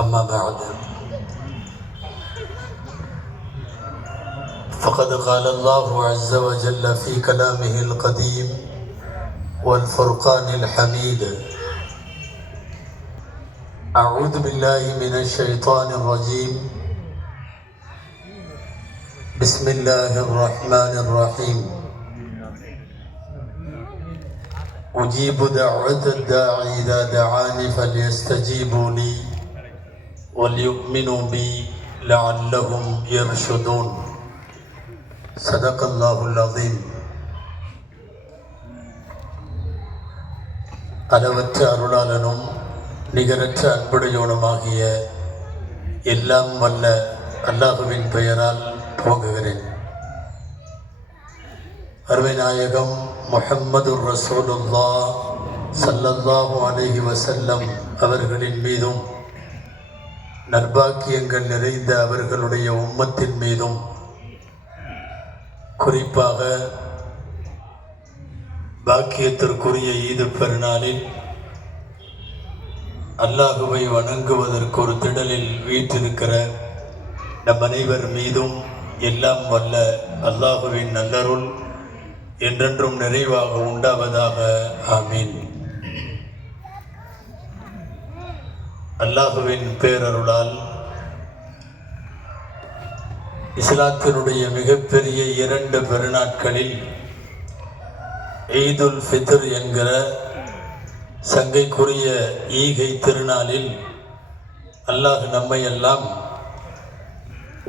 أما بعد فقد قال الله عز وجل في كلامه القديم والفرقان الحميد: أعوذ بالله من الشيطان الرجيم. بسم الله الرحمن الرحيم. أجيب دعوة الداعي إذا دعاني فليستجيبوا لي وليؤمنوا بي لعلهم يرشدون. صدق الله العظيم. அளவற்ற அருளாளனும் நிகரற்ற அன்புடையோனுமாகிய எல்லாம் வல்ல அல்லாஹுவின் பெயரால் துவங்குகிறேன். அருமைநாயகம் முஹம்மதுர் ரசூலுல்லாஹ் ஸல்லல்லாஹு அலைஹி வஸல்லம் அவர்களின் மீதும் நற்பாக்கியங்கள் நிறைந்த அவர்களுடைய உம்மத்தின் மீதும், குறிப்பாக பாக்கியத்திற்குரிய ஈது பெருநாளில் அல்லாஹுவை வணங்குவதற்கு ஒரு திடலில் வீற்றிருக்கிற நம் அனைவர் மீதும் எல்லாம் வல்ல அல்லாஹுவின் நல்லருள் என்றென்றும் நிறைவாக உண்டாவதாக. ஆமீன். அல்லாஹுவின் பேரருளால் இஸ்லாத்தினுடைய மிகப்பெரிய 2 பெருநாட்களில் ஈதுல் ஃபித்ர் என்கிற சங்கைக்குரிய ஈகை திருநாளில் அல்லாஹ் நம்மை எல்லாம்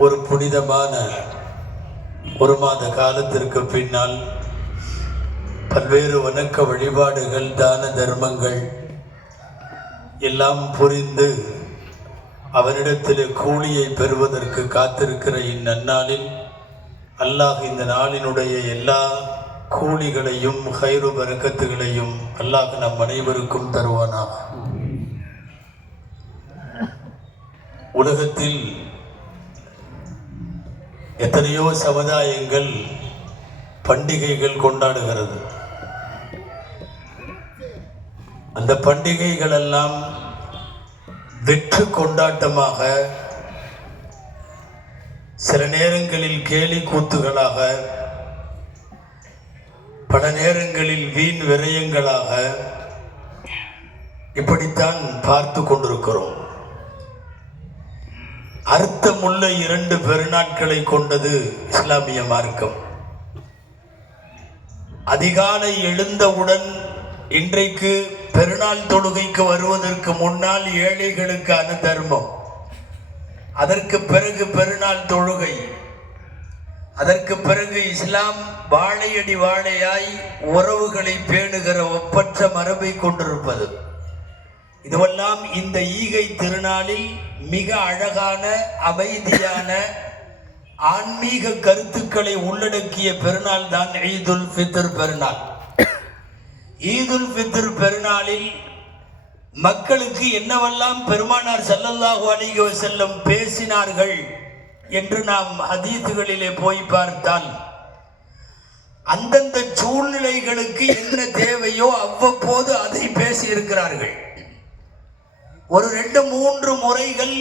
ஒரு புனிதமான ஒரு மாத காலத்திற்கு பின்னால் பல்வேறு வணக்க வழிபாடுகள், தான தர்மங்கள் எல்லாம் புரிந்து அவனிடத்தில் கூலியை பெறுவதற்கு காத்திருக்கிற இந்நன்னாளில் அல்லாஹ் இந்த நாளினுடைய எல்லா கூலிகளையும் ஹைரு பரக்கத்துகளையும் அல்லாஹ் நம் அனைவருக்கும் தருவானாக. உலகத்தில் எத்தனையோ சமுதாயங்கள் பண்டிகைகள் கொண்டாடுகிறது. அந்த பண்டிகைகள் எல்லாம் வெற்று கொண்டாட்டமாக, சில நேரங்களில் கேலி கூத்துகளாக, பல நேரங்களில் வீண் விரயங்களாக இப்படித்தான் பார்த்து கொண்டிருக்கிறோம். அர்த்தமுள்ள 2 பெருநாட்களை கொண்டது இஸ்லாமிய மார்க்கம். அதிகாலை எழுந்தவுடன் இன்றைக்கு பெருநாள் தொழுகைக்கு வருவதற்கு முன்னால் ஏழைகளுக்கான தர்மம், அதற்கு பிறகு பெருநாள் தொழுகை, அதற்கு பிறகு இஸ்லாம் வாழையடி வாழையாய் உறவுகளை பேணுகிற ஒப்பற்ற மரபை கொண்டிருப்பது, இதுவெல்லாம் இந்த ஈகை திருநாளில் மிக அழகான, அமைதியான, ஆன்மீக கருத்துக்களை உள்ளடக்கிய பெருநாள் தான் ஈதுல் ஃபித்ர் பெருநாள். ஈதுல் ஃபித்ர் பெருநாளில் மக்களுக்கு என்னவெல்லாம் பெருமானார் ஸல்லல்லாஹு அலைஹி வஸல்லம் பேசினார்கள் என்று நாம் ஹதீதுகளிலே போய் பார்த்தால், அந்தந்த சூழ்நிலைகளுக்கு என்ன தேவையோ அவ்வப்போது அதை பேசி இருக்கிறார்கள். ஒரு 2-3 முறைகள்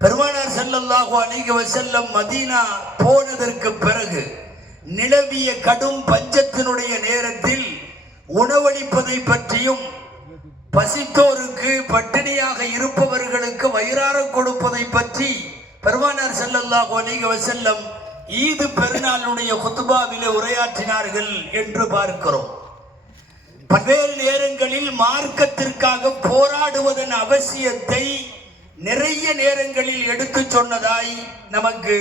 பெருமானார் ஸல்லல்லாஹு அலைஹி வஸல்லம் மதீனா போனதற்கு பிறகு நிலவிய கடும் பஞ்சத்தினுடைய நேரத்தில் உணவளிப்பதை பற்றியும், பசித்தோருக்கு, பட்டினியாக இருப்பவர்களுக்கு வயிறார கொடுப்பதை பற்றி பெருமானார் ஸல்லல்லாஹு அலைஹி வஸல்லம் ஈது பெருநாளுடைய குத்பாவிலே உரையாற்றினார்கள் என்று பார்க்கிறோம். பல்வேறு நேரங்களில் மார்க்கத்திற்காக போராடுவதன் அவசியத்தை நிறைய நேரங்களில் எடுத்து சொன்னதாய் நமக்கு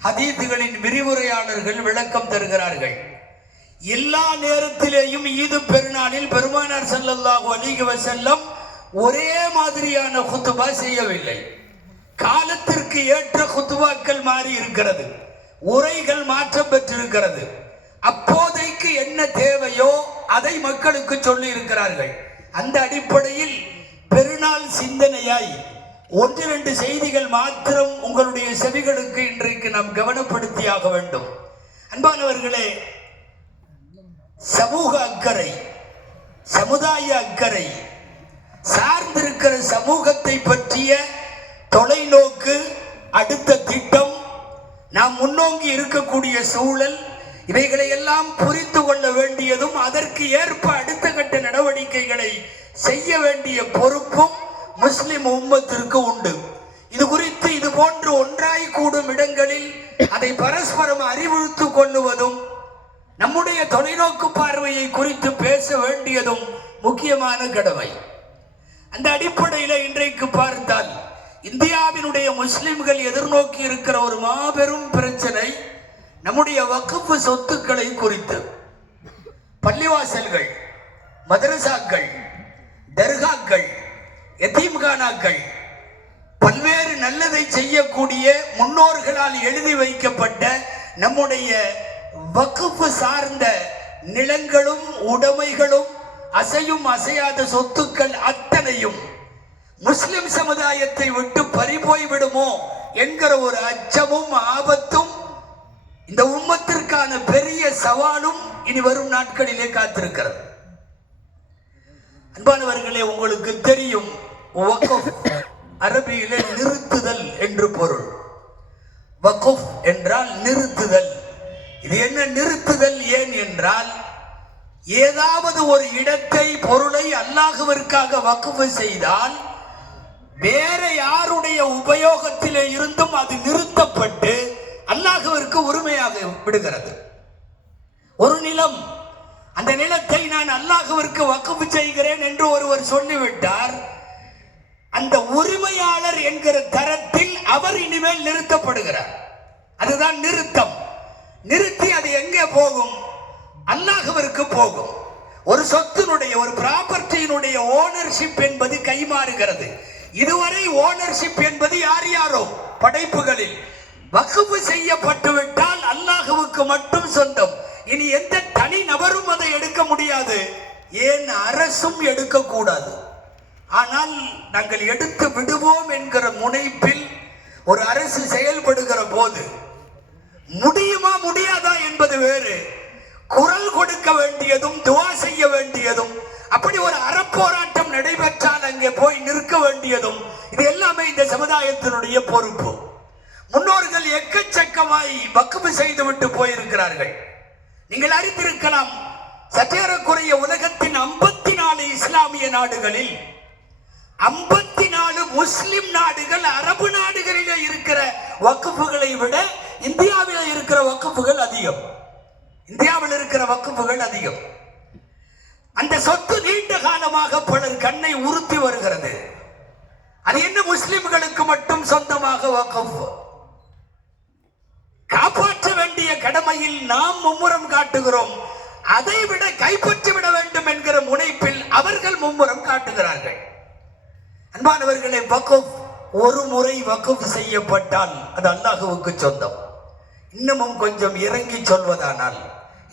ஹதீதுகளின் விரிவுரையாளர்கள் விளக்கம் தருகிறார்கள். எல்லா நேரத்திலேயும் ஈது பெருநாளில் பெருமானார் ஸல்லல்லாஹு அலைஹி வஸல்லம் ஒரே மாதிரியான குத்பா செய்யவில்லை. காலத்திற்கு ஏற்ற குத்பாக்கள் மாறி இருக்கிறது, உரைகள் மாற்றம் பெற்றிருக்கிறது. அப்போதைக்கு என்ன தேவையோ அதை மக்களுக்கு சொல்லி இருக்கிறார்கள். அந்த அடிப்படையில் பெருநாள் சிந்தனையாய் 1-2 செய்திகள் மாத்திரம் உங்களுடைய செவிகளுக்கு இன்றைக்கு நாம் கவனப்படுத்தியாக வேண்டும். அன்பானவர்களே, சமூக அக்கறை, சமுதாய அக்கறை, சார்ந்திருக்கிற சமூகத்தை பற்றிய தொலைநோக்கு, அடுத்த திட்டம், நாம் முன்னோங்கி இருக்கக்கூடிய சூழல், இவைகளை எல்லாம் புரிந்து கொள்ள வேண்டியதும் அதற்கு ஏற்ப அடுத்த கட்ட நடவடிக்கைகளை செய்ய வேண்டிய பொறுப்பும் முஸ்லிம் உம்மத்திற்கு உண்டு. இது குறித்து இது போன்று ஒன்றாய் கூடும் இடங்களில் அதை பரஸ்பரம் அறிவுறுத்திக் கொள்ளுவதும், நம்முடைய தொலைநோக்கு பார்வையை குறித்து பேச வேண்டியதும் முக்கியமான கடமை. அந்த அடிப்படையில் இன்றைக்கு பார்த்தால் இந்தியாவினுடைய முஸ்லிம்கள் எதிர்நோக்கி இருக்கிற ஒரு மாபெரும் பிரச்சனை நம்முடைய வக்ஃப் சொத்துக்களை குறித்து. பள்ளிவாசல்கள், மதரசாக்கள், தர்காக்கள், எத்தீம்கானாக்கள், பல்வேறு நல்லதை செய்யக்கூடிய முன்னோர்களால் எழுதி வைக்கப்பட்ட நம்முடைய வக்ஃப் சார்ந்த நிலங்களும் உடைமைகளும் அசையும் அசையாத சொத்துக்கள் அத்தனையும் முஸ்லிம் சமுதாயத்தை விட்டு பறிபோய் விடுமோ என்கிற ஒரு அச்சமும் ஆபத்தும் இந்த உம்மத்திற்கான பெரிய சவாலும் இனி வரும் நாட்களிலே காத்திருக்கிறது. அன்பானவர்களே, உங்களுக்கு தெரியும், வக்ஃப் அரபியிலே நிறுத்துதல் என்று பொருள். வக்ஃப் என்றால் நிறுத்துதல். இது என்ன நிறுத்துதல்? ஏன் என்றால், ஏதாவது ஒரு இடத்தை, பொருளை அல்லாஹ்விற்காக வக்ஃப் செய்தால் வேற யாருடைய உபயோகத்திலே இருந்தும் அது நிறுத்தப்பட்டு அல்லாஹ்விற்கு உரிமையாக விடுகிறது. ஒரு நிலம், அந்த நிலத்தை நான் அல்லாஹ்விற்கு வக்ஃப் செய்கிறேன் என்று ஒருவர் சொல்லிவிட்டார், அந்த உரிமையாளர் என்கிற தரத்தில் அவர் இனிமேல் நிறுத்தப்படுகிறார். அதுதான் நிறுத்தம். நிறுத்தி அது எங்கே போகும்? அல்லாஹ்விற்கு போகும். ஒரு சொத்தினுடைய, ஒரு ப்ராப்பர்ட்டியினுடைய ஓனர்ஷிப் என்பது கைமாறுகிறது. இதுவரை ஓனர்ஷிப் என்பது யார் யாரோ படைப்புகளில். வக்ஃப் செய்யப்பட்டு விட்டால் அல்லாஹ்வுக்கு மட்டும் சொந்தம். இனி எந்த தனி நபரும் அதை எடுக்க முடியாது. ஏன் அரசும் எடுக்கக்கூடாது. ஆனால் நாங்கள் எடுத்து விடுவோம் என்கிற முனைப்பில் ஒரு அரசு செயல்படுகிற போது முடியுமா முடியாதா என்பது வேறு. குரல் கொடுக்க வேண்டியதும் துவா செய்ய வேண்டியதும், அப்படி ஒரு அறப்போராட்டம் நடைபெற்றால் அங்கே போய் நிற்க வேண்டியதும், இது எல்லாமே இந்த சமுதாயத்தினுடைய பொறுப்பு. முன்னோர்கள் எக்கச்சக்கமாய் வக்ஃப் செய்துவிட்டு போயிருக்கிறார்கள். நீங்கள் அறிந்திருக்கலாம், சற்றேறக்குறைய உலகத்தின் 54 இஸ்லாமிய நாடுகளில் 54 முஸ்லிம் நாடுகள் அரபு நாடுகளிலே இருக்கிற வக்ஃபுகளை விட இந்தியாவில் இருக்கிற வக்ஃபுகள் அதிகம். இந்தியாவில் இருக்கிற வக்ஃபுகள் அதிகம். அந்த சொத்து நீண்ட காலமாக பலர் கண்ணை உறுத்தி வருகிறது. அது என்ன முஸ்லிம்களுக்கு மட்டும் சொந்தமாக வக்ஃப்? காப்பாற்ற வேண்டிய கடமையில் நாம் மும்முரம் காட்டுகிறோம். அதை விட கைப்பற்றி விட வேண்டும் என்கிற முனைப்பில் அவர்கள் மும்முரம் காட்டுகிறார்கள். அன்பானவர்களே, வக்ஃப் ஒரு முறை வக்ஃப் செய்யப்பட்டால் அது அல்லாஹ்வுக்கு சொந்தம். இன்னமும் கொஞ்சம் இறங்கி சொல்வதானால்,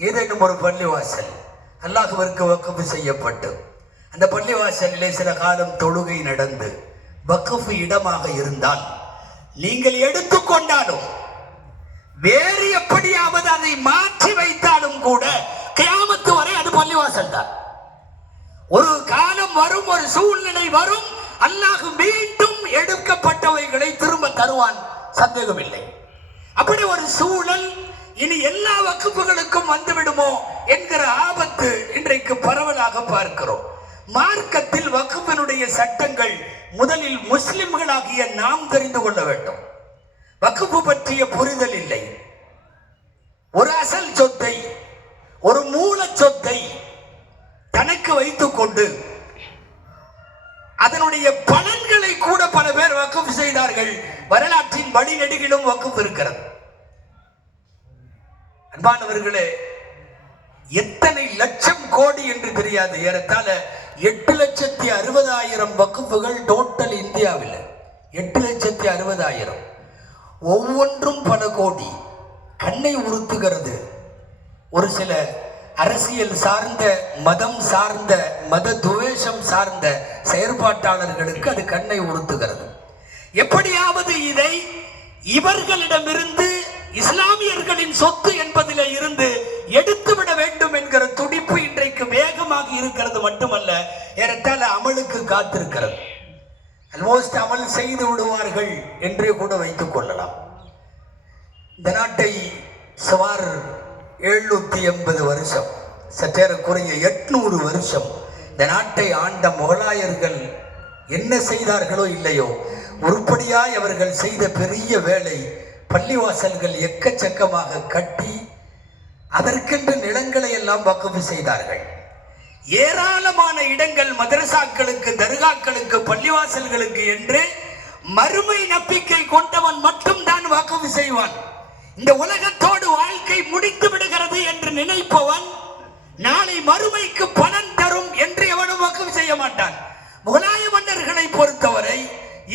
ஏதேனும் ஒரு பள்ளிவாசல் அல்லாஹ்விற்கு வக்ஃப் செய்யப்பட்டு அந்த பள்ளிவாசலிலே சில காலம் தொழுகை நடந்து வக்ஃப் இடமாக இருந்தால், நீங்கள் எடுத்துக்கொண்டாலும் வேறு எப்படியாவது அதை மாற்றி வைத்தாலும் கூட கியாமத்து வரை அது பள்ளிவாசல் தான். ஒரு காலம் வரும், ஒரு சூழ்நிலை வரும், அல்லாஹ் மீண்டும் எடுக்கப்பட்டவைகளை திரும்ப தருவான், சந்தேகமில்லை. அப்படி ஒரு சூழல் இனி எல்லா வக்ஃபுகளுக்கும் வந்துவிடுமோ என்கிற ஆபத்து இன்றைக்கு பரவலாக பார்க்கிறோம். மார்க்கத்தில் வக்ஃபினுடைய சட்டங்கள் முதலில் முஸ்லிம்களாகிய நாம் தெரிந்து கொள்ள வேண்டும். வக்ஃப் பற்றிய புரிதல் இல்லை. ஒரு அசல் சொத்தை, ஒரு மூல சொத்தை தனக்கு வைத்துக் கொண்டு அதனுடைய பலன்களை கூட பல பேர் வக்ஃப் செய்தார்கள். வரலாற்றின் வழிநெடுகிலும் வக்ஃப் இருக்கிறது. அன்பானவர்களே, எத்தனை லட்சம் கோடி என்று தெரியாது. ஏறத்தாழ 8,60,000 வக்ஃபுகள் டோட்டல் இந்தியாவில். 8,60,000, ஒவ்வொன்றும் பல கோடி. கண்ணை உறுத்துகிறது. ஒரு சில அரசியல் சார்ந்த, மதம் சார்ந்த, மத துவேஷம் சார்ந்த செயற்பாட்டாளர்களுக்கு அது கண்ணை உறுத்துகிறது. எப்படியாவது இதை இவர்களிடமிருந்து, இஸ்லாமியர்களின் சொத்து என்பதில் இருந்து எடுத்துவிட வேண்டும் என்கிற துடிப்பு இன்றைக்கு வேகமாக ஆரோக்கியமாக இருக்கிறது மட்டுமல்ல, ஏறத்தாழ அமலுக்கு காத்திருக்கிறது. ஆல்மோஸ்ட் அமல் செய்து விடுவார்கள் என்றே கூட வைத்துக் கொள்ளலாம். இந்த நாட்டை சுமார் 780 வருஷம், சற்றேறக்குறைய 800 வருஷம் இந்த நாட்டை ஆண்ட முகலாயர்கள் என்ன செய்தார்களோ இல்லையோ, உருப்படியாய் அவர்கள் செய்த பெரிய வேலை, பள்ளிவாசல்கள் எக்கச்சக்கமாக கட்டி அதற்கென்று நிலங்களை எல்லாம் வக்ஃப் செய்தார்கள். ஏராளமான இடங்கள் மதரசாக்களுக்கு, தர்காக்களுக்கு, பள்ளிவாசல்களுக்கு என்று மறுமை நம்பிக்கை கொண்டவன் மட்டும்தான் வக்ஃப் செய்வான். இந்த உலகத்தோடு வாழ்க்கை முடித்து விடுகிறது என்று நினைப்பவன் நாளை மறுமைக்கு பலன் தரும் என்று எவனும் வக்ஃப் செய்ய மாட்டான். முகலாய மன்னர்களை பொறுத்தவரை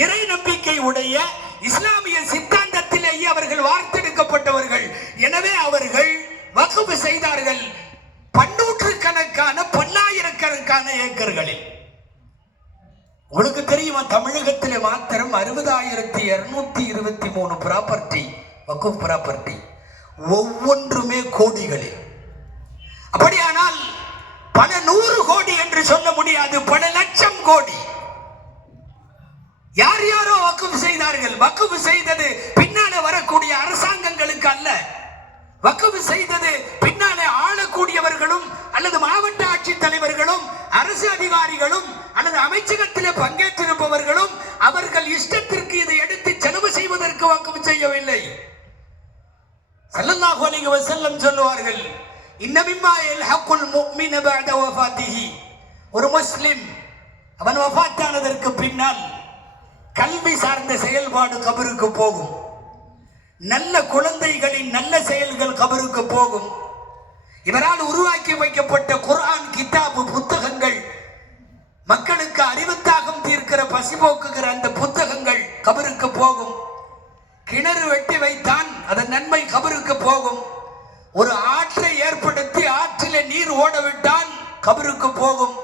இறை நம்பிக்கை உடைய இஸ்லாமிய சித்தாந்தத்திலேயே அவர்கள் வார்த்தெடுக்கப்பட்டவர்கள். எனவே அவர்கள் வக்ஃப் செய்தார்கள் பன்னூற்றுக்கணக்கான, பல்லாயிரக்கணக்கான ஏக்கர்களில். உங்களுக்கு தெரியுமா, தமிழகத்திலே மாத்திரம் 60,223 ப்ராப்பர்ட்டி, வக்ஃப் ப்ராப்பர்ட்டி, ஒவ்வொன்றுமே கோடிகளில். அப்படியானால் பல 100 கோடி என்று சொல்ல முடியாது, பல லட்சம் கோடி. யார் யாரோ வக்ஃப் செய்தார்கள். வக்ஃப் செய்தது பின்னாலே வரக்கூடிய அரசாங்கங்களுக்கு அல்ல, வக்ஃப் செய்தது பின்னாலே ஆளக்கூடியவர்களும் அல்லது மாவட்ட ஆட்சித் தலைவர்களும் அரசு அதிகாரிகளும் அல்லது அமைச்சகத்திலே பங்கேற்றிருப்பவர்களும் அவர்கள் இஷ்டத்திற்கு இதை எடுத்து செலவு செய்வதற்கு வக்ஃப் செய்யவில்லை. ஸல்லல்லாஹு அலைஹி வஸல்லம் சொல்லுவார்கள், இன்ன மிம்மா யல்ஹகுல் முஃமின பஅத வஃபாத்திஹி, ஒரு முஸ்லிம் அவன் வஃபாத்தானதற்கு பின்னால் கல்வி சார்ந்த செயல்பாடு கபருக்கு போகும், நல்ல குழந்தைகளின் நல்ல செயல்கள் கபருக்கு போகும், இவரால் உருவாக்கி வைக்கப்பட்ட குர்ஆன் கிதாபு புத்தகங்கள், மக்களுக்கு அறிவுத்தாகம் தீர்க்கிற பசிபோக்குகிற அந்த புத்தகங்கள் கபருக்கு போகும், கிணறு வெட்டி வைத்தான் அதன் நன்மை கபருக்கு போகும், ஒரு ஆற்றை ஏற்படுத்தி ஆற்றிலே நீர் ஓடவிட்டால் கபருக்கு போகும்,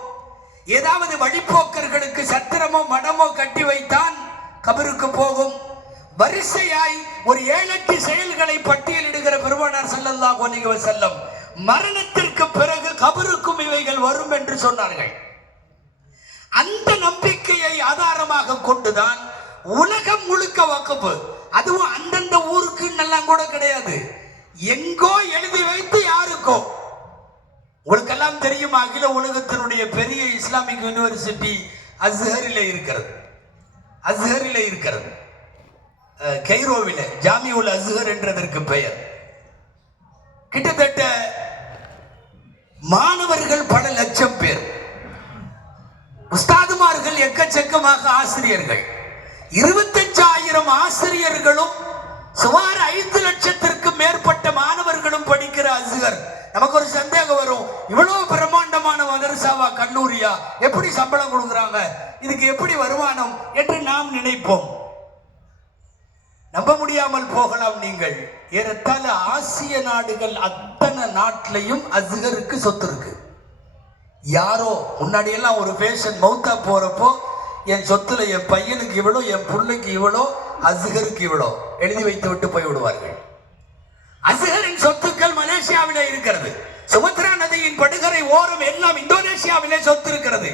ஏதாவது வழிப்போக்கர்களுக்கு சத்திரமோ மடமோ கட்டி வைத்தான் கபருக்கு போகும். வரிசையாய் ஒரு 7-8 செயல்களை பட்டியலிடுகிற பெருமானார் ஸல்லல்லாஹு அலைஹி வஸல்லம் மரணத்திற்கு பிறகு கபருக்கும் இவைகள் வரும் என்று சொன்னார்கள். அந்த நம்பிக்கையை ஆதாரமாக கொண்டுதான் உலகம் முழுக்க வக்ஃப், அதுவும் அந்தந்த ஊருக்கு நல்லா கூட கிடையாது, எங்கோ எழுதி வைத்து யாருக்கோ. உங்களுக்கெல்லாம் தெரியும், அகில உலகத்தினுடைய பெரிய இஸ்லாமிக் யூனிவர்சிட்டி அஸ்ஹரிலே இருக்கிறது. அஸ்ஹரிலே இருக்கிறது, கைரோவில ஜாமிஉல் அஸ்ஹர் என்றதற்கு பெயர். கிட்டத்தட்ட மாணவர்கள் பல லட்சம் பேர், உஸ்தாதுமார்கள் எக்கச்சக்கமாக, ஆசிரியர்கள் 25,000 ஆசிரியர்களும் சுமார் 5 லட்சத்திற்கு மேற்பட்ட மாணவர்களும் படிக்கிற அஸ்ஹர். நமக்கு ஒரு சந்தேகம் வரும், இவ்வளவு பிரம்மாண்டமான மதரசாவா, கல்லூரியா, எப்படி சம்பளம் கொடுக்குறாங்க, இதுக்கு எப்படி வருமானம் என்று நாம் நினைப்போம். நம்ப முடியாமல் போகலாம். நீங்கள் ஏறத்தாழ ஆசிய நாடுகள் அத்தனை நாட்டிலையும் அஸ்ஹருக்கு சொத்து இருக்கு. யாரோ முன்னாடி எல்லாம் ஒரு பேஷன் மௌத்தா போறப்போ என் சொத்துல என் பையனுக்கு இவ்வளோ, என் பிள்ளைக்கு இவ்வளோ, அஸ்ஹருக்கு இவ்வளோ எழுதி வைத்து விட்டு போய் விடுவார்கள். அஸ்ஹரின் சொத்துக்கள் மலேசியாவிலே இருக்கிறது. சுமத்ரா நதியின் படுகரை ஓரம் எல்லாம் இந்தோனேசியாவிலே சொத்து இருக்கிறது.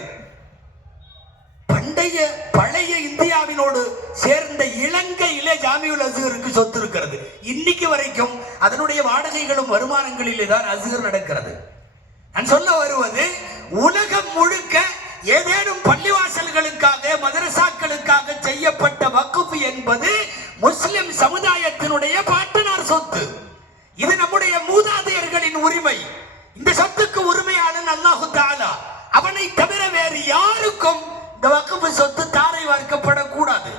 பழைய இந்தியாவினோடு சேர்ந்த இலங்கையிலே ஜாமிஉல் அஸ்ஹருக்கு சொத்து இருக்கிறது. இன்னைக்கு வரைக்கும் அதனுடைய வாடகைகளும் வருமானங்களிலே தான் அஸ்ஹர் நடக்கிறது. நான் சொல்ல வருவது, உலகம் முழுக்க ஏதேனும் பள்ளிவாசல்களுக்காக, மதரசாக்களுக்காக செய்யப்பட்ட வக்ஃப் என்பது முஸ்லிம் சமுதாயத்தினுடைய பாட்டனார் சொத்து. இது நம்முடைய மூதாதையர்களின் உரிமை. இந்த சொத்துக்கு உரிமையாளன் அல்லாஹு தஆலா. அவனை தவிர வேறு யாருக்கும் இந்த வக்ஃப் சொத்து தாரை வார்க்கப்படக்கூடாது.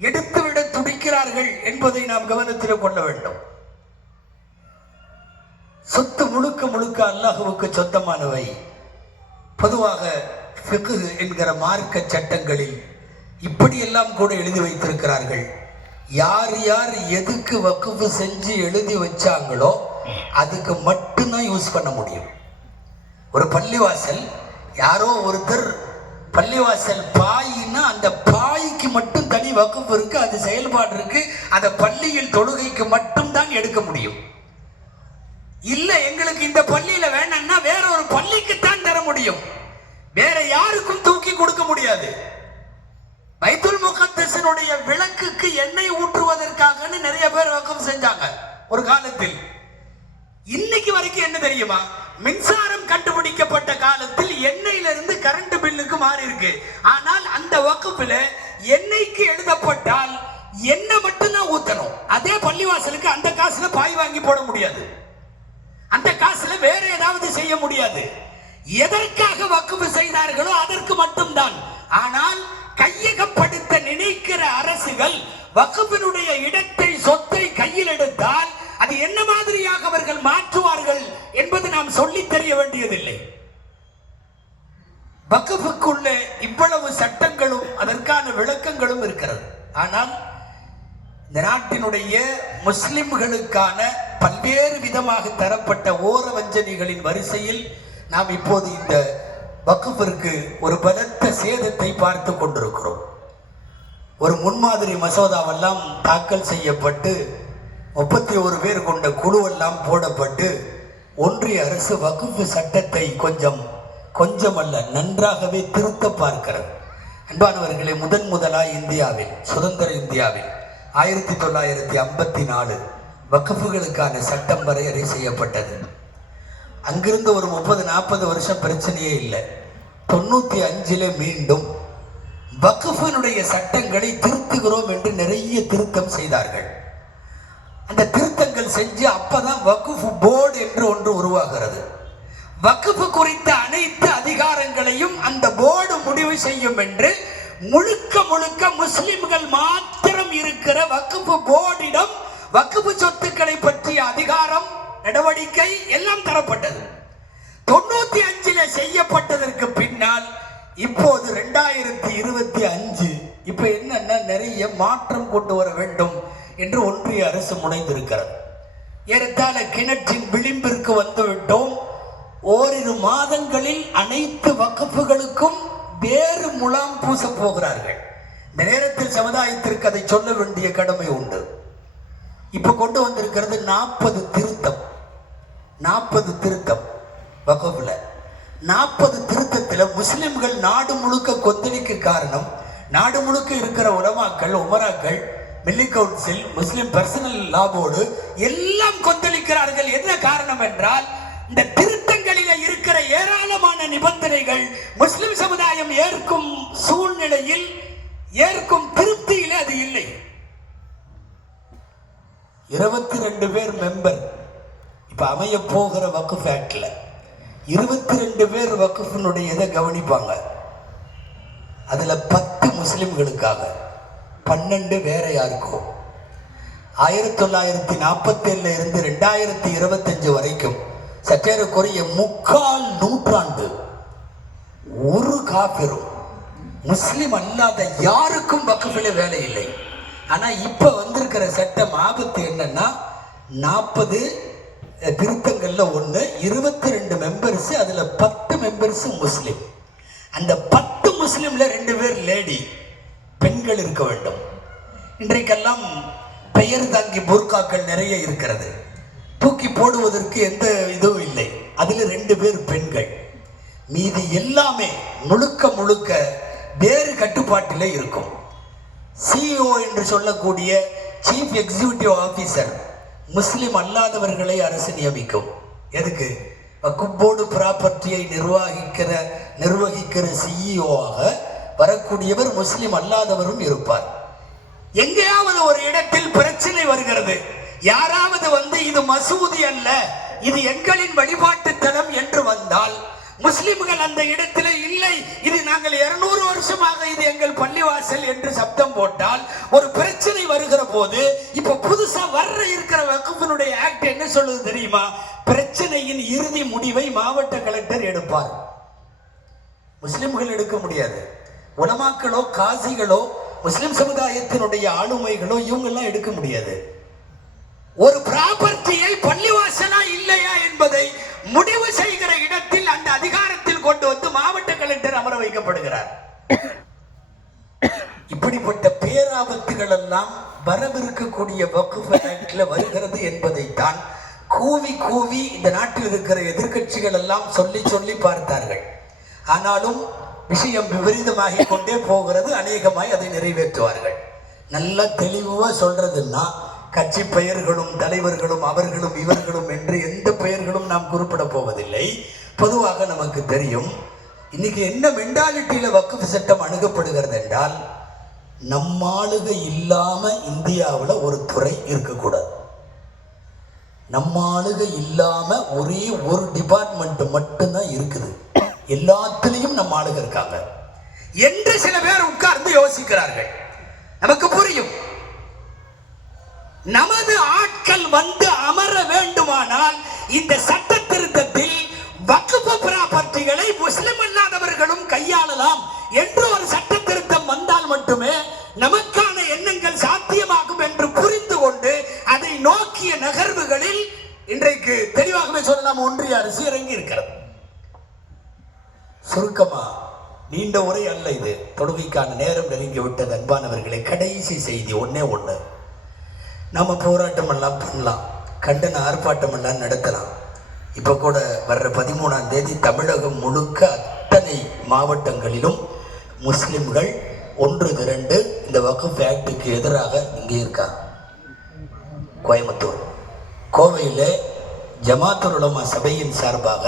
எடுத்துவிட துடிக்கிறார்கள் என்பதை நாம் கவனத்தில் கொள்ள வேண்டும். சொத்து முழுக்க முழுக்க அல்லாஹ்வுக்கு சொந்தமானவை. பொதுவாக ஃபிக்ஹ் என்கிற மார்க்க சட்டங்களில் இப்படியெல்லாம் கூட எழுதி வைத்திருக்கிறார்கள். யார் யார் எதுக்கு வக்ஃப் செஞ்சு எழுதி வச்சாங்களோ அதுக்கு மட்டும்தான் யூஸ் பண்ண முடியும். ஒரு பள்ளிவாசல், யாரோ ஒருத்தர் பள்ளிவாசல் பாயின்னா அந்த பாய்க்கு மட்டும் தனி வக்ஃப் இருக்கு, அது செயல்பாடு இருக்கு, அந்த பள்ளியில் தொழுகைக்கு மட்டும் தான் எடுக்க முடியும். இல்ல எங்களுக்கு இந்த பள்ளியில வேணும்னா வேற ஒரு பள்ளிக்கு தான் தர முடியும். முடியும், வேற யாருக்கும் தூக்கி கொடுக்க முடியாது. பைத்துல் முகத்தஸினுடைய விளக்குக்கு எண்ணெய் ஊற்றுவதற்காக நிறைய பேர் வக்ஃப் செஞ்சாங்க ஒரு காலத்தில். இன்னைக்கு வரைக்கும் என்ன தெரியுமா, மின்சாரம் கண்டுபிடிக்கப்பட்ட காலத்தில் எண்ணெயிலிருந்து கரண்ட் பில்லுக்கு மாறி இருக்கு. ஆனால் அந்த வக்ஃபில் எண்ணெய்க்கு எழுதப்பட்டால் எண்ணெய் மட்டும்தான் ஊத்தணும். அதே பள்ளிவாசலுக்கு அந்த காசுல பாய் வாங்கி போட முடியாது, அந்த காசுல வேற ஏதாவது செய்ய முடியாது. எதற்காக வக்ஃப் செய்தார்களோ அதற்கு மட்டும்தான். ஆனால் கையகப்படுத்த நினைக்கிற அரசுகள் வக்ஃபினுடைய இடத்தை, சொத்தை கையில் எடுத்தால் அது என்ன மாதிரியாக அவர்கள் மாற்றுவார்கள் என்பது நாம் சொல்லி தெரிய வேண்டியதில்லை. வக்ஃபுக்குள்ள இவ்வளவு சட்டங்களும் அதற்கான விளக்கங்களும் இருக்கிறது. ஆனால் இந்த நாட்டினுடைய முஸ்லிம்களுக்கான பல்வேறு விதமாக தரப்பட்ட ஓர வஞ்சனைகளின் வரிசையில் நாம் இப்போது இந்த வக்ஃபிற்கு ஒரு பலத்த சேதத்தை பார்த்து கொண்டிருக்கிறோம். ஒரு முன்மாதிரி மசோதாவெல்லாம் தாக்கல் செய்யப்பட்டு 31 பேர் கொண்ட குழுவெல்லாம் போடப்பட்டு ஒன்றிய அரசு வக்ஃப் சட்டத்தை கொஞ்சம் அல்ல நன்றாகவே திருத்த பார்க்கிறது. அன்பானவர்களே, முதலாய் இந்தியாவில், சுதந்திர இந்தியாவில் 1954 வக்ஃபுகளுக்கான சட்டம் வரையறை செய்யப்பட்டது. அங்கிருந்து ஒரு 30-40 வருஷம் பிரச்சனையே இல்லை. 95 மீண்டும் வக்ஃபினுடைய சட்டங்களை திருத்துகிறோம் என்று நிறைய திருத்தம் செய்தார்கள். அந்த திருத்தங்கள் செஞ்சு அப்பதான் வக்ஃப் போர்டு என்று ஒன்று உருவாகிறது. வக்ஃப் குறித்த அனைத்து அதிகாரங்களையும் அந்த போர்டு முடிவு செய்யும் என்று முழுக்க முஸ்லிம்கள் மாத்திரம் இருக்கிற வக்ஃப் போர்டிடம் வக்ஃப் சொத்துக்களை பற்றிய அதிகாரம், நடவடிக்கை எல்லாம் தரப்பட்டது. 95 செய்யப்பட்டதற்கு பின்னால் இப்போது 2025 இப்ப என்னன்னா நிறைய மாற்றம் கொண்டு வர வேண்டும் என்று ஒன்றிய அரசு முனைந்திருக்கிறது. ஏறத்தாழ கிணற்றின் விளிம்பிற்கு வந்துவிட்டோம். ஓரிரு மாதங்களில் அனைத்து வக்ஃபுகளுக்கும் வேறு முலாம் பூச போகிறார்கள். இந்த நேரத்தில் சமுதாயத்திற்கு அதை சொல்ல வேண்டிய கடமை உண்டு. இப்ப கொண்டு வந்திருக்கிறது 40 திருத்தம். 40 திருத்தம் வக்ஃப்ல. 40 திருத்தத்தில் முஸ்லிம்கள் நாடு முழுக்க கொந்தளிக்க காரணம், நாடு முழுக்க இருக்கிற உலமாக்கள், உமராக்கள், Milli Council, Muslim Personal Law Board எல்லாம் கொந்தளிக்கிறார்கள். என்ன காரணம் என்றால், இந்த திருத்தங்களில் இருக்கிற ஏராளமான நிபந்தனைகள் முஸ்லிம் சமுதாயம் ஏற்கும் சூழ்நிலையில், ஏற்கும் திருப்தியிலே அது இல்லை. 22 பேர் மெம்பர் இப்ப அமைய போகிற வக்ஃப் ஆக்ட்ல 22 பேர் வக்ஃபினுடைய இதை கவனிப்பாங்க. அதுல 10 முஸ்லிம்களுக்காக, 12 வேற யாருக்கும். 1947 இருந்து 2025 வரைக்கும் சற்றேறக்குறைய 3/4 நூற்றாண்டு ஒரு காபிரும் முஸ்லிம் அல்லாத யாருக்கும் வக்ஃபில் வேலை இல்லை. ஆனா இப்ப வந்திருக்கிற சட்டம் ஆபத்து என்னன்னா, 40 திருத்தங்கள்ல 22 மெம்பர்ஸ், அதுல 10 மெம்பர்ஸ் முஸ்லிம். அந்த 10 முஸ்லிம்ல 2 பேர் லேடி, பெண்கள் இருக்க வேண்டும். இன்றைக்கெல்லாம் பெயர் தாங்கி புர்காக்கள் நிறைய இருக்கிறது. தூக்கி போடுவதற்கு எந்த இதுவும் இல்லை. அதுல 2 பேர் பெண்கள். மீதி எல்லாமே முழுக்க வேறு கட்டுப்பாட்டிலே இருக்கும். சிஇஓ என்று சொல்லக்கூடிய சீஃப் எக்ஸிகியூட்டிவ் ஆபீசர் முஸ்லிம் அல்லாதவர்களை அரசு நியமிக்கும். எதுக்கு? வக்ஃப் போர்டு ப்ராப்பர்ட்டியை நிர்வகிக்கிற சிஇஓவாக வரக்கூடியவர் முஸ்லிம் அல்லாதவரும் இருப்பார். எங்கேயாவது ஒரு இடத்தில் பிரச்சனை வருகிறது, யாராவது வந்து இது மசூதி அல்ல, இது எங்களின் வழிபாட்டு தலம் என்று வந்தால், முஸ்லிம்கள் அந்த இடத்துல இல்லை, இது நாங்கள் 200 வருஷமாக இது எங்கள் பள்ளிவாசல் என்று சப்தம் போட்டால், ஒரு பிரச்சனை வருகிற போது இப்ப புதுசா இருக்கிற வக்ஃபினுடைய ஆக்ட் என்ன சொல்லுது தெரியுமா? பிரச்சனையின் இறுதி முடிவை மாவட்ட கலெக்டர் எடுப்பார். முஸ்லிம்கள் எடுக்க முடியாது. உலமாக்களோ, காசிகளோ, முஸ்லிம் சமுதாயத்தினுடைய ஆளுமைகளோ இவங்கெல்லாம் எடுக்க முடியாது. ஒரு ப்ராப்பர்ட்டியை பள்ளிவாசலா இல்லையா என்பதை முடிவு செய்கிற இடத்தில் அந்த அதிகாரத்தில் கொண்டு வந்து மாவட்ட கலெக்டர் அமர வைக்கப்படுகிறார். இப்படிப்பட்ட பேராபத்துகள் எல்லாம் வரவிருக்கக்கூடிய வக்ஃப் ஆக்ட்ல வருகிறது என்பதைத்தான் கூவி இந்த நாட்டில் இருக்கிற எதிர்க்கட்சிகள் எல்லாம் சொல்லி பார்த்தார்கள். ஆனாலும் விஷயம் விபரீதமாகி கொண்டே போகிறது. அநேகமாய் அதை நிறைவேற்றுவார்கள். நல்ல தெளிவா சொல்றதுன்னா கட்சி பெயர்களும் தலைவர்களும் அவர்களும் இவர்களும் என்று எந்த பெயர்களும் நாம் குறிப்பிட போவதில்லை. பொதுவாக நமக்கு தெரியும் இன்னைக்கு என்ன மென்டாலிட்டியில வக்ஃப் சட்டம் அணுகப்படுகிறது என்றால், நம்ம ஆளுகை இல்லாம இந்தியாவில் ஒரு துறை இருக்கக்கூடாது, நம்ம ஆளுகை இல்லாம ஒரே ஒரு டிபார்ட்மெண்ட் மட்டும்தான் இருக்குது, எல்லாத்திலையும் நம்ம ஆளுக இருக்காங்க என்று சில பேர் உட்கார்ந்து யோசிக்கிறார்கள். நமக்கு புரியும், நமது ஆட்கள் வந்து அமர வேண்டுமானால் இந்த சட்ட திருத்தத்தில் வக்ஃப் ப்ராப்பர்ட்டிகளை முஸ்லிம் அல்லாதவர்களும் கையாளலாம் என்று ஒரு சட்ட திருத்தம் வந்தால் மட்டுமே நமக்கான எண்ணங்கள் சாத்தியமாகும் என்று புரிந்து கொண்டு அதை நோக்கிய நகர்வுகளில் இன்றைக்கு தெளிவாகவே சொல்லலாம் ஒன்றிய அரசு இறங்கி இருக்கிறது. சுருக்கமா நீண்ட உரை அல்ல இது, தொழுகைக்கான நேரம் நெருங்கி விட்டது. அன்பானவர்களை, கடைசி செய்தி ஒன்னே ஒண்ணு. நம்ம போராட்டம் எல்லாம் பண்ணலாம், கண்டன ஆர்ப்பாட்டம் எல்லாம் நடத்தலாம். இப்போ கூட வர்ற 13ஆம் தேதி தமிழகம் முழுக்க அத்தனை மாவட்டங்களிலும் முஸ்லிம்கள் ஒன்று திரண்டு இந்த வக்ஃப் ஆக்டுக்கு எதிராக இங்கே இருக்காங்க. கோயம்புத்தூர், கோவையில் ஜமாத்துல் உலமா சபையின் சார்பாக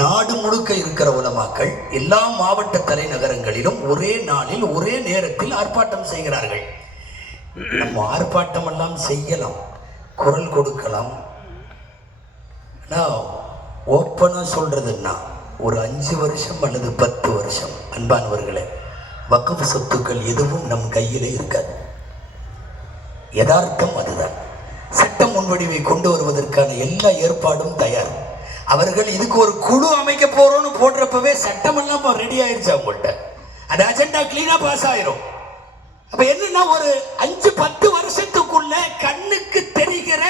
நாடு முழுக்க இருக்கிற உலமாக்கள் எல்லா மாவட்ட தலைநகரங்களிலும் ஒரே நாளில் ஒரே நேரத்தில் ஆர்ப்பாட்டம் செய்கிறார்கள். நம்ம ஆர்ப்பாட்டம் எல்லாம் செய்யலாம், குரல் கொடுக்கலாம். ஓப்பனா சொல்றதுன்னா ஒரு 5 வருஷம் அல்லது 10 வருஷம் அன்பானவர்களே, வக்ஃப் சொத்துக்கள் எதுவும் நம் கையிலே இருக்காது. யதார்த்தம் அதுதான். சட்ட முன்வடிவை கொண்டு வருவதற்கான எல்லா ஏற்பாடும் தயார். அவர்கள் இதுக்கு ஒரு குழு அமைக்க போறோம்னு போடுறப்பவே சட்டம் எல்லாம் ரெடி ஆயிடுச்சு அவங்கள்ட்ட. அது அஜெண்டா கிளீனா பாஸ் ஆயிரும். அப்ப என்னன்னா ஒரு 5-10 வருஷத்துக்குள்ள கண்ணுக்கு தெரிகிற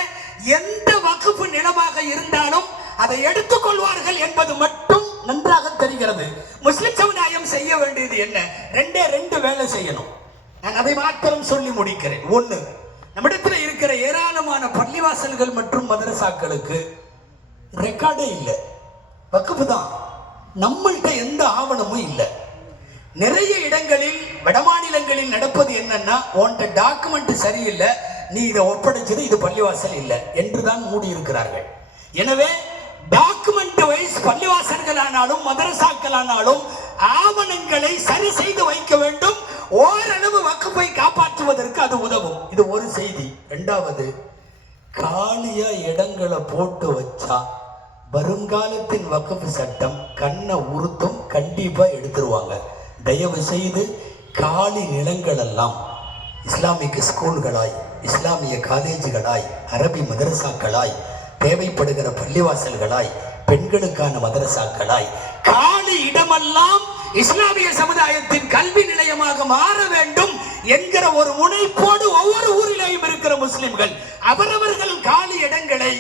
எந்த வக்ஃப் நிலமாக இருந்தாலும் அதை எடுத்துக்கொள்வார்கள் என்பது மட்டும் நன்றாக தெரிகிறது. முஸ்லிம் சமுதாயம் செய்ய வேண்டியது என்ன? ரெண்டு வேலை செய்யணும். நான் அதை மாத்திரம் சொல்லி முடிக்கிறேன். ஒண்ணு, நம்மிடத்தில் இருக்கிற ஏராளமான பள்ளிவாசல்கள் மற்றும் மதரசாக்களுக்கு ரெக்கார்டே இல்லை, வக்ஃப் தான். நம்மள்கிட்ட எந்த ஆவணமும் இல்லை. நிறைய இடங்களில் வடமாநிலங்களில் நடப்பது என்னன்னா, உன்கிட்ட டாக்குமெண்ட் சரியில்லை, நீ இதை ஒப்படைச்சது இது பள்ளிவாசல் இல்லை என்றுதான் மூடி இருக்கிறார்கள். எனவே டாக்குமெண்ட் வைஸ் பள்ளிவாசல்கள் ஆனாலும் மதரசாக்கள் ஆனாலும் ஆவணங்களை சரி செய்து வைக்க வேண்டும். ஓரளவு வக்ஃபை காப்பாற்றுவதற்கு அது உதவும். இது ஒரு செய்தி. இரண்டாவது, காலியா இடங்களை போட்டு வச்சா வருங்காலத்தின் வக்ஃப் சட்டம் கண்ணை உறுத்தும், கண்டிப்பா எடுத்துருவாங்க. தயவு செய்து காலி நிலங்கள் எல்லாம் இஸ்லாமிக் ஸ்கூல்களாய், இஸ்லாமிய காலேஜுகளாய், அரபி மதரசாக்களாய், தேவைப்படுகிற பள்ளிவாசல்களாய், பெண்களுக்கான மதரசாக்களாய், காலி இடமெல்லாம் இஸ்லாமிய சமுதாயத்தின் கல்வி நிலையமாக மாற வேண்டும் என்கிற ஒரு முனைப்போடு ஒவ்வொரு ஊரிலேயும் இருக்கிற முஸ்லிம்கள் அவரவர்கள் காலி இடங்களை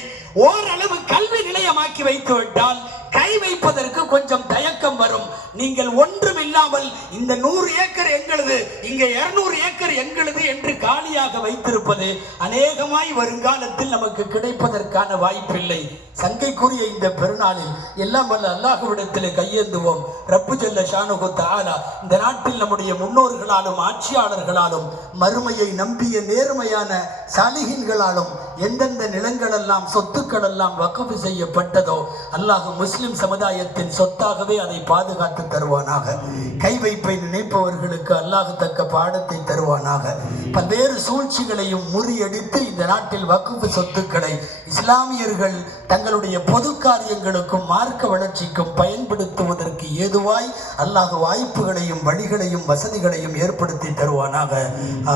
ஓரளவு கல்வி நிலையமாக்கி வைத்து விட்டால் கை வைப்பதற்கு கொஞ்சம் தயக்கம் வரும். நீங்கள் ஒன்றும் இல்லாமல் இந்த 100 ஏக்கர் எங்களது, இங்க 200 ஏக்கர் எங்களது என்று காலியாக வைத்திருப்பது அநேகமாய் வருங்காலத்தில் நமக்கு கிடைப்பதற்கான வாய்ப்பில்லை. சங்கைக்குரிய இந்த பெருநாளில் எல்லாம் வல்ல அல்லாஹ்விடத்தில் கையேந்துவோம். ரப்பு ஜல்ல ஷானுஹு தஆலா இந்த நாட்டில் நம்முடைய முன்னோர்களாலும் ஆட்சியாளர்களாலும் மறுமையை நம்பிய நேர்மையான சாலிஹீன்களாலும் எந்தெந்த நிலங்கள் எல்லாம் சொத்துக்கள் எல்லாம் வக்ஃப் செய்யப்பட்டதோ அல்லாஹ் முஸ்லிம் சமுதாயத்தின் சொத்தாகவே அதை பாதுகாத்து தருவானாக. கை வைப்பை நினைப்பவர்களுக்கு அல்லாஹ் தக்க பாடத்தை தருவானாக. பல்வேறு சூழ்ச்சிகளையும் முறியடித்து இந்த நாட்டில் வக்ஃப் சொத்துக்களை இஸ்லாமியர்கள் தங்களுடைய பொது காரியங்களுக்கும் மார்க்க வளர்ச்சிக்கும் பயன்படுத்துவதற்கு ஏதுவாய் அல்லாஹ் வாய்ப்புகளையும் வழிகளையும் வசதிகளையும் ஏற்படுத்தி தருவானாக.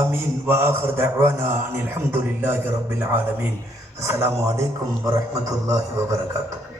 ஆமீன். வ ஆகிர் தஅவானா அனில் ஹம்துலில்லாஹி ரப்பில் ஆலமீன். அஸ்ஸலாமு அலைக்கும் வரஹ்மத்துல்லாஹி வபரகாத்துஹு.